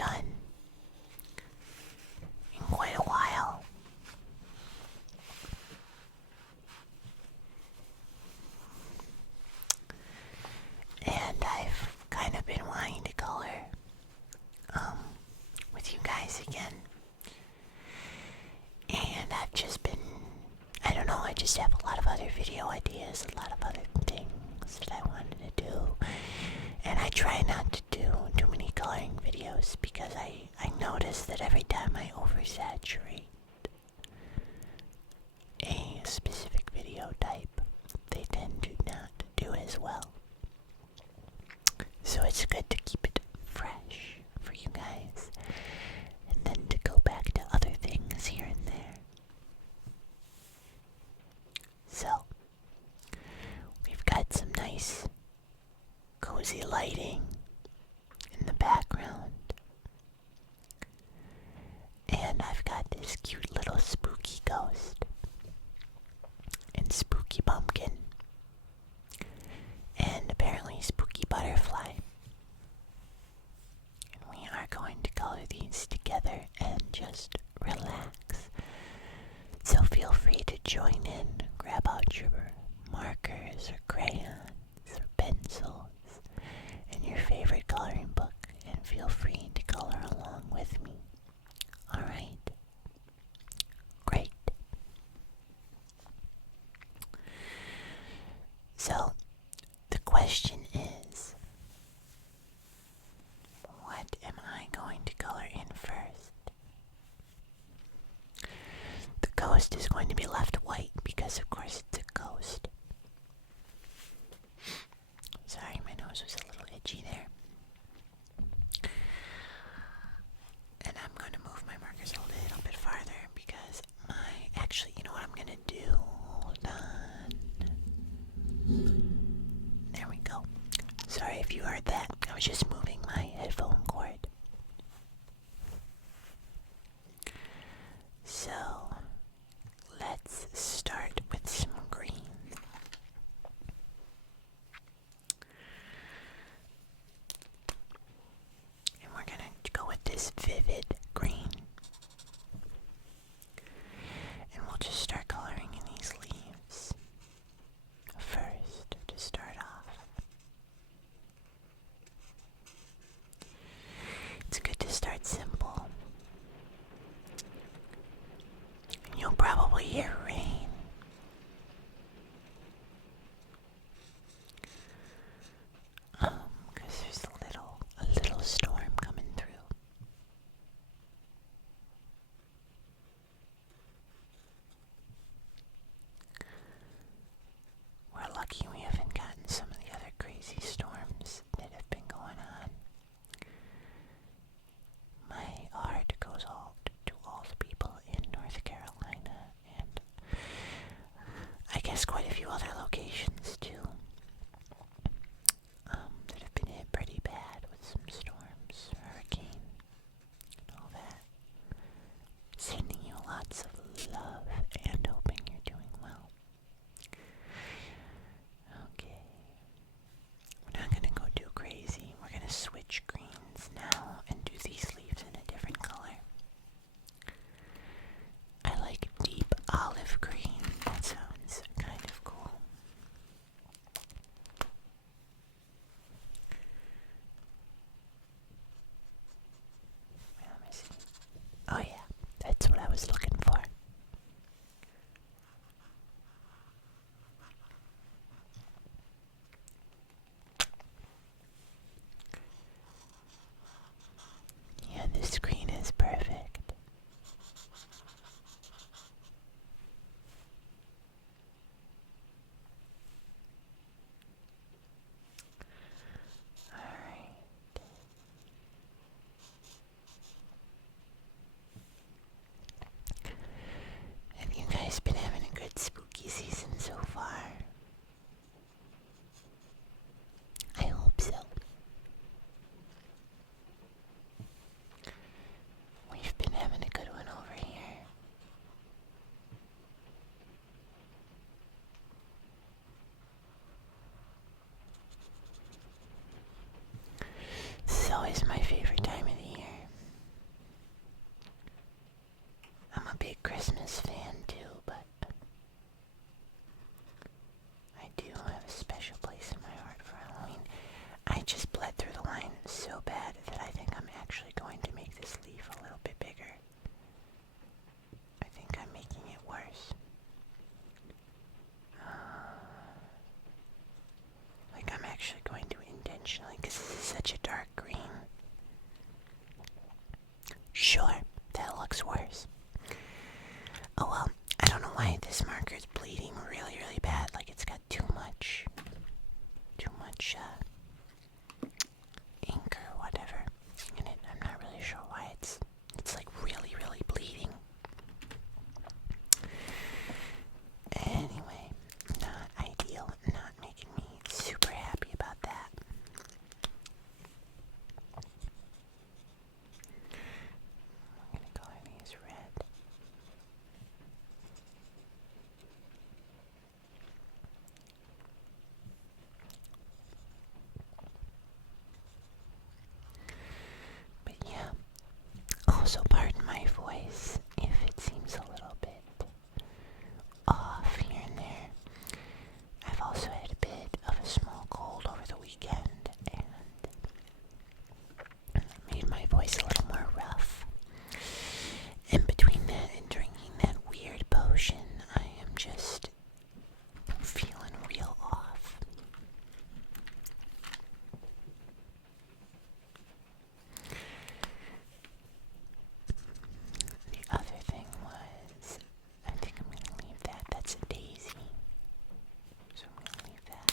done in quite a while. And I've kind of been wanting to color with you guys again. And I've just been, I don't know, I just have a lot of other video ideas, a lot of other things that I wanted to do. And I try not to do too many coloring videos because I notice that every time I oversaturate a specific video type, they tend to not do as well. So it's good to keep it fresh for you guys, and then to go back to other things here and there. So, we've got some nice cozy lighting in the background. And I've got this cute little spooky ghost and spooky pumpkin and apparently spooky butterfly. And we are going to color these together and just relax. So feel free to join in, grab out your markers or crayons or pencils and your favorite coloring book and feel free to color along with me. Alright? Great. So, the question is, what am I going to color in first? The ghost is going to be left white because, of course, it's a ghost. Sorry, my nose was a little itchy there. And I'm going to move my markers a little bit farther because actually, you know what I'm going to do? Hold on. There we go. Sorry if you heard that. I was just moving my headphone cord. So, let's start with some green. And we're going to go with this vivid green. And we'll just start coloring in these leaves first to start off. It's good to start simple. And you'll probably hear rain. Because there's a little storm coming through. Sure, that looks worse. Oh well, I don't know why this marker is bleeding really, really bad. Like it's got too much ink or whatever in it. I'm not really sure why it's like really, really bleeding. Anyway, not ideal, not making me super happy about that. I'm gonna color these red. But yeah, also pardon my voice if it seems a little bit off here and there. I've also had a bit of a small cold over the weekend and made my voice a little more rough. And between that and drinking that weird potion, I am just feeling real off. The other thing was, I think I'm going to leave that. That's a daisy. So I'm going to leave that.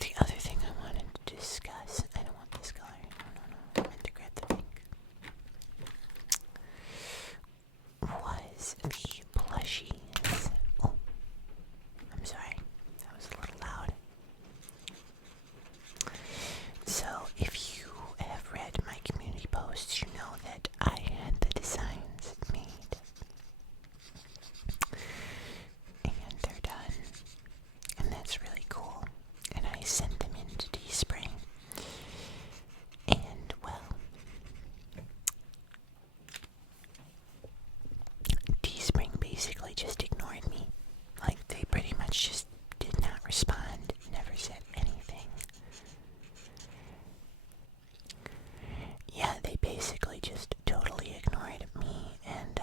The other thing I wanted to discuss, I don't want this color. No. I meant to grab the pink. Was the plushies. Oh, I'm sorry. That was a little loud. So, if you have read my community posts, you know that I had the designs made. And they're done. And that's really cool. And I sent them into Teespring. And, well, Teespring basically just ignored me. Like, they pretty much just did not respond, never said anything. Yeah, they basically just totally ignored me and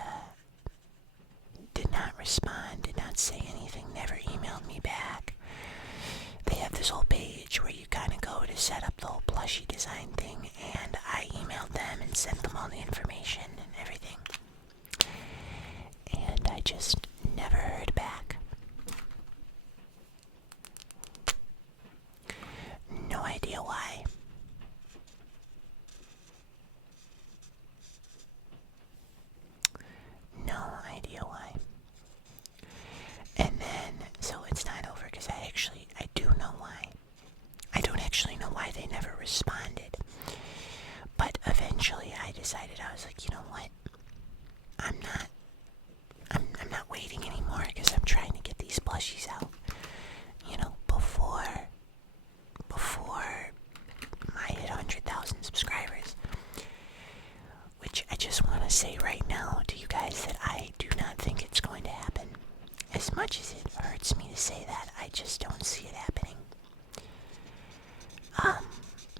did not respond, did not say anything, never emailed me back. They have this whole page where you kind of go to set up the whole Plushy design thing, and I emailed them and sent them all the information and everything. And I just never heard back. No idea why. No idea why. And then, so it's not over because I do know why. I don't actually know why they never responded. But eventually I decided, I was like, you know what? I'm not waiting anymore because I'm trying to get these plushies out. You know, before I hit 100,000 subscribers. Which I just want to say right now to you guys that I do not think it's going to happen. As much as it hurts me to say that, I just don't see it happening.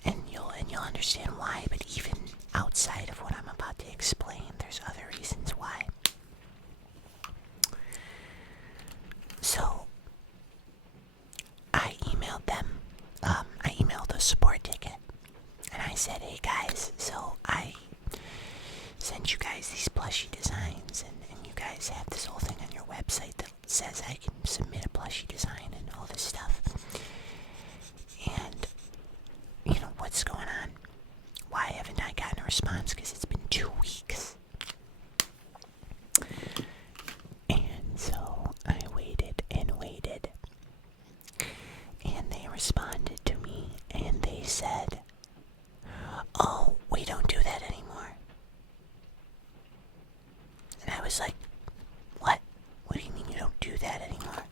And you'll understand why, but even outside of what I'm about to explain, there's other reasons why. So, I emailed them. I emailed the support ticket. And I said, hey guys, so I sent you guys these plushie designs, and you guys have this whole thing on your website that says I can submit a plushie design and all this stuff. And, you know, what's going on? Why haven't I gotten a response? Because it's been 2 weeks. And so I waited and waited. And they responded to me and they said, oh, we don't do that anymore. And I was like, what? What do you mean you don't do that anymore?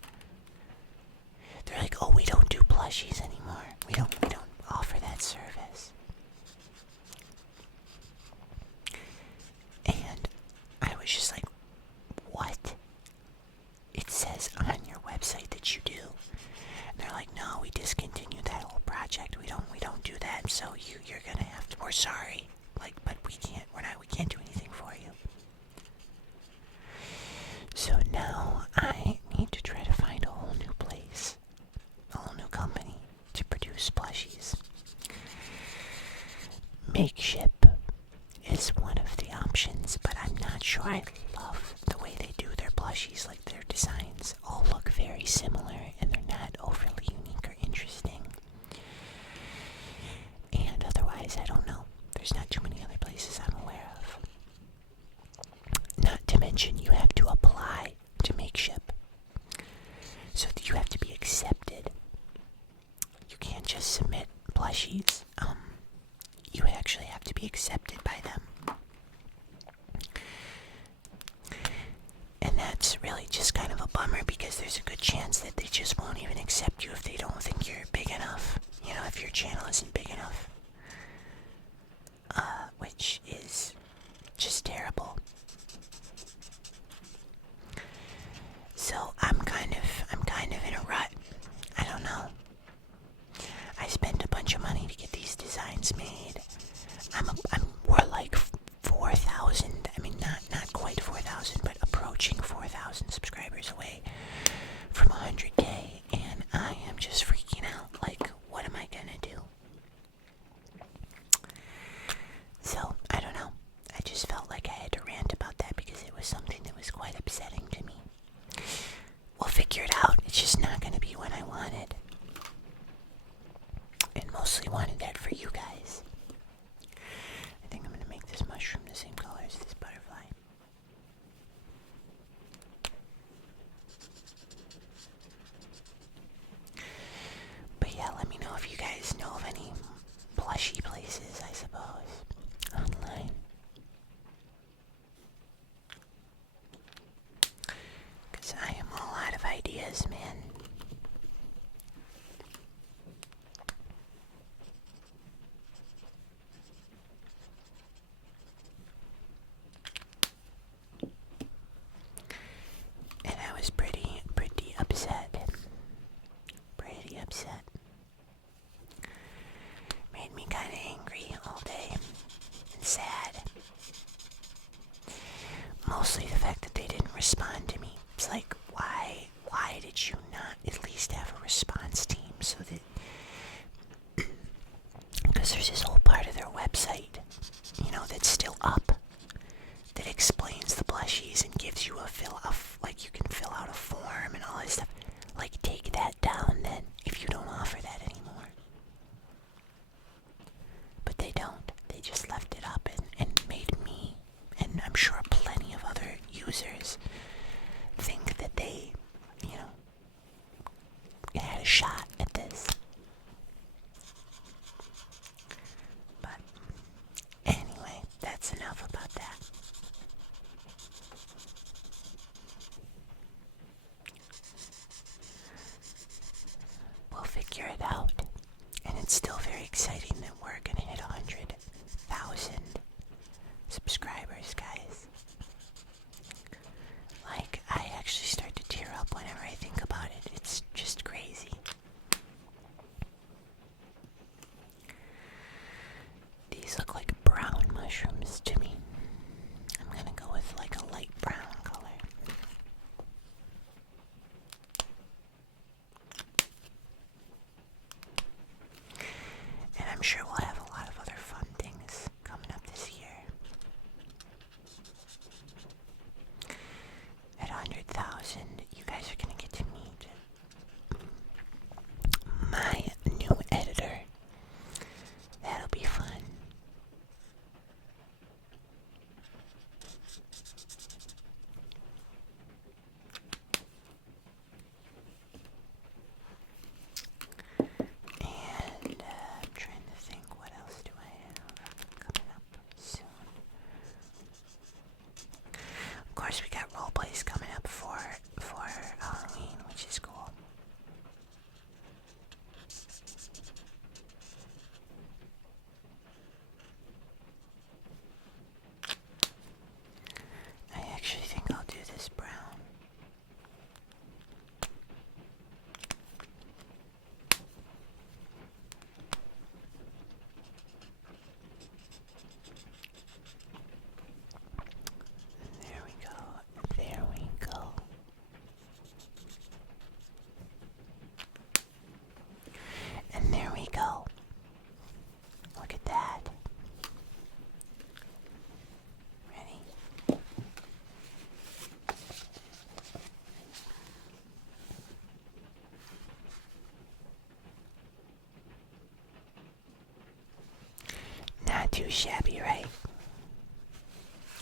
They're like, oh, we don't do plushies anymore. We don't offer that service. And I was just like, what? It says on your website that you do. And they're like, no, we discontinued that whole project. We don't do that. So you're gonna have to. We're sorry. Like, but we can't do anything for you. So now I need to try to find a whole new place, a whole new company to produce plushies. makeship is one of the options, but I'm not sure I love the way they do their plushies. Like, their designs all look very similar and they're not overly unique or interesting. And otherwise, I don't know. There's not too many other places I'm aware of. Not to mention, you have to apply to makeship. So you have to be accepted. You can't just submit plushies. You actually have to be accepted by them. And that's really just kind of a bummer because there's a good chance that they just won't even accept you if they don't think you're big enough. You know, if your channel isn't big enough. Which is just terrible. So I'm kind of in a rut. I don't know. I spent a bunch of money to get these designs made. We're like 4,000. I mean, not quite 4,000, but approaching 4,000 subscribers away from 100K, and I am just freaking out. Like, what am I gonna do? So I don't know. I just felt like I had to rant about that because it was something that was quite upsetting to me. We'll figure it out. It's just not going to be what I wanted. And mostly wanted that for you guys. I think I'm going to make this mushroom the same color as this butterfly. But yeah, let me know if you guys know of any plushy places, I suppose, online. Because I am all out of ideas, man. And I was pretty upset. Pretty upset. Made me kind of angry all day. And sad. Mostly the fact that they didn't respond to me. It's like, why did you not at least have a response team so that... Because there's this whole part of their website, you know, that's still up, that explains the plushies and gives you like, you can fill out a form and all that stuff. Like, take that down then, if you don't offer that anymore. But they don't. They just left it up and made me, and I'm sure plenty of other users, think that they, you know, had a shot at this. But anyway, that's enough about that. We'll figure it out. And it's still very exciting that we're gonna hit 100,000 subscribers, guys. Like, I actually start to tear up whenever I think about it. It's just crazy. These look like brown mushrooms to me. I'm gonna go with like a light brown color. And I'm sure we'll have a lot of other fun things coming up this year. At 100,000, you guys are gonna get to meet my new editor. That'll be fun. And I'm trying to think, what else do I have coming up soon? Of course, we got role plays coming up for Halloween, which is cool. I actually think I'll do this brown. There we go. too shabby, right?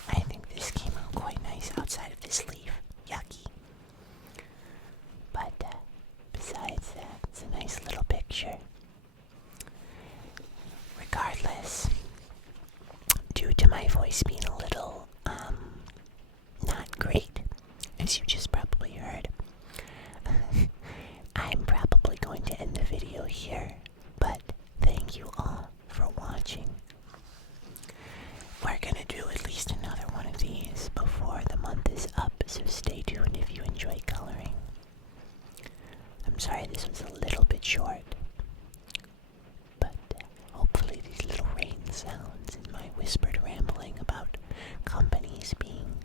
I think this came out quite nice outside of this leaf. Yucky. But besides that, it's a nice little picture. Regardless, due to my voice being a little, not great, as you just probably heard, I'm probably going to end the video here, but thank you all for watching. We're gonna do at least another one of these before the month is up, so stay tuned if you enjoy coloring. I'm sorry this was a little bit short, but hopefully these little rain sounds and my whispered rambling about companies being